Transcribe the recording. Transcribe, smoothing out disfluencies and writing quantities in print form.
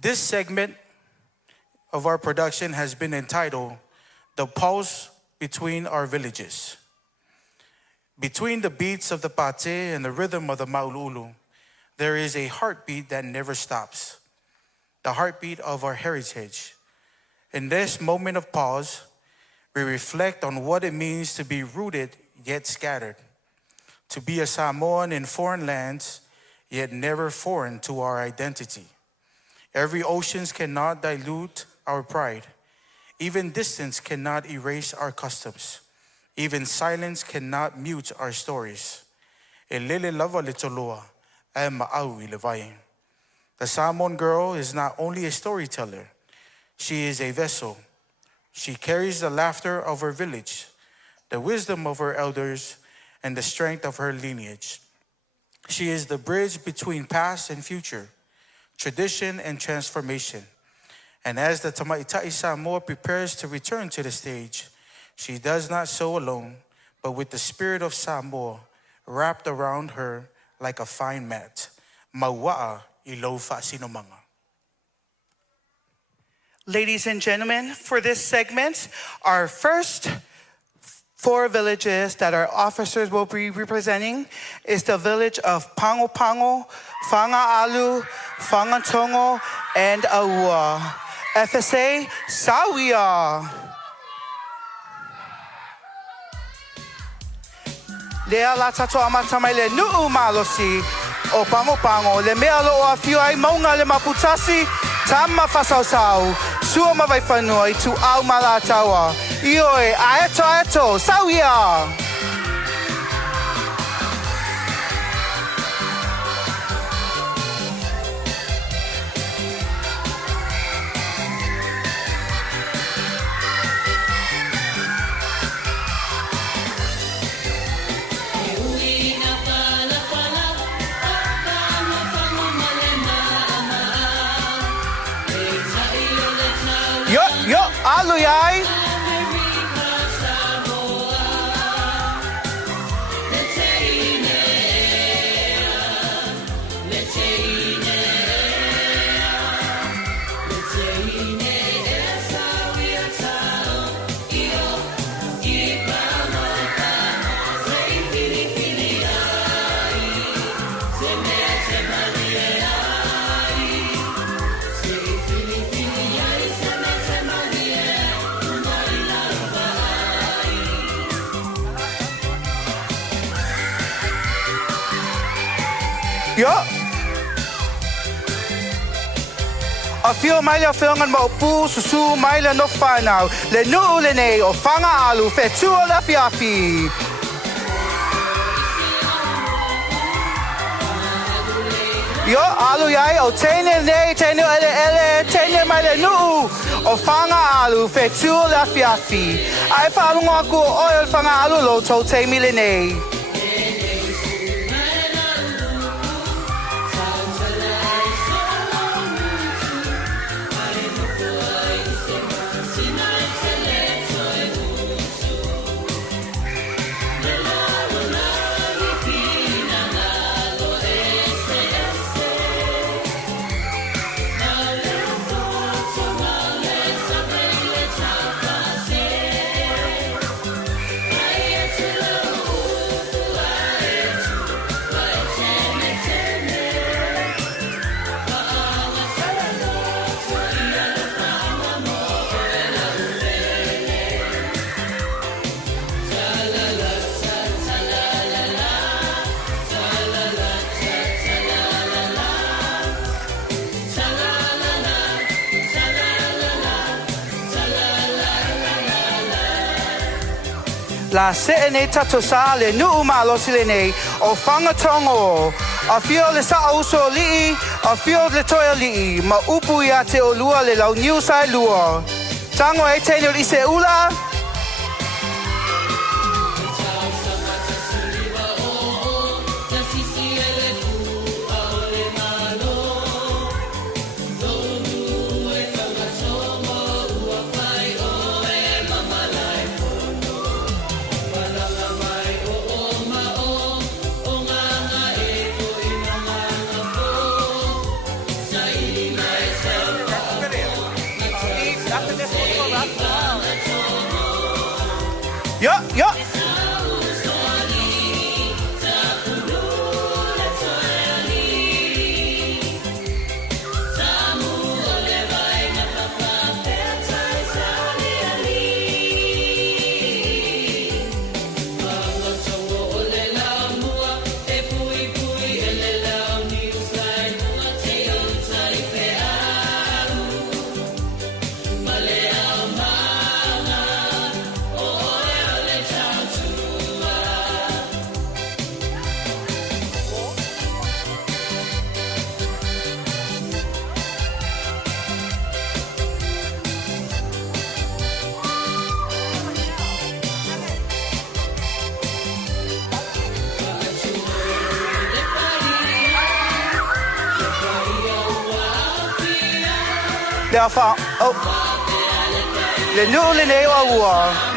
This segment of our production has been entitled The Pulse Between Our Villages. Between the beats of the pate and the rhythm of the maululu, there is a heartbeat that never stops, the heartbeat of our heritage. In this moment of pause, we reflect on what it means to be rooted yet scattered, to be a Samoan in foreign lands, yet never foreign to our identity. Every ocean cannot dilute our pride. Even distance cannot erase our customs. Even silence cannot mute our stories. The Samoan girl is not only a storyteller, she is a vessel. She carries the laughter of her village, the wisdom of her elders, and the strength of her lineage. She is the bridge between past and future, tradition and transformation. And as the Tamaitai Samoa prepares to return to the stage, she does not so alone, but with the spirit of Samoa wrapped around her like a fine mat. Maua'a ilofa sinomanga. Ladies and gentlemen, for this segment, our first 4 villages that our officers will be representing is the village of Pango Pango, Fanga'alu, Fangatongo, and Aua. FSA, Sawia. Lea la tato amatamai le nu'u malosi o Pango Pango, le mea loa fiuai maunga le maputasi, tama fasau sua mawai whanua i tu au malatawa. Ioe, aeto, Sawia. Yo, alu yai. Yo. A fio mai le whiongan ma o pū susu mai le no whanau. Le nuu le nei o Fanga'alu whetua le fiafi. Yo, alu yai o tene nei, tene ele, tene mai le nuu o Fanga'alu whetua le fiafi. Ai whalunga aku o oil Fanga'alu lo tau teimi le nei. La se'ene tato sa le nu'u malosi le nei o Fangatongo. A fio le sa uso li'i, a fio le toia li'i, ma upu ia te o lua le lau niu sai lua. Tango e tene o ise ula. Yo, yo. Đeo phòng. Oh. Lên nụ lên đấy ô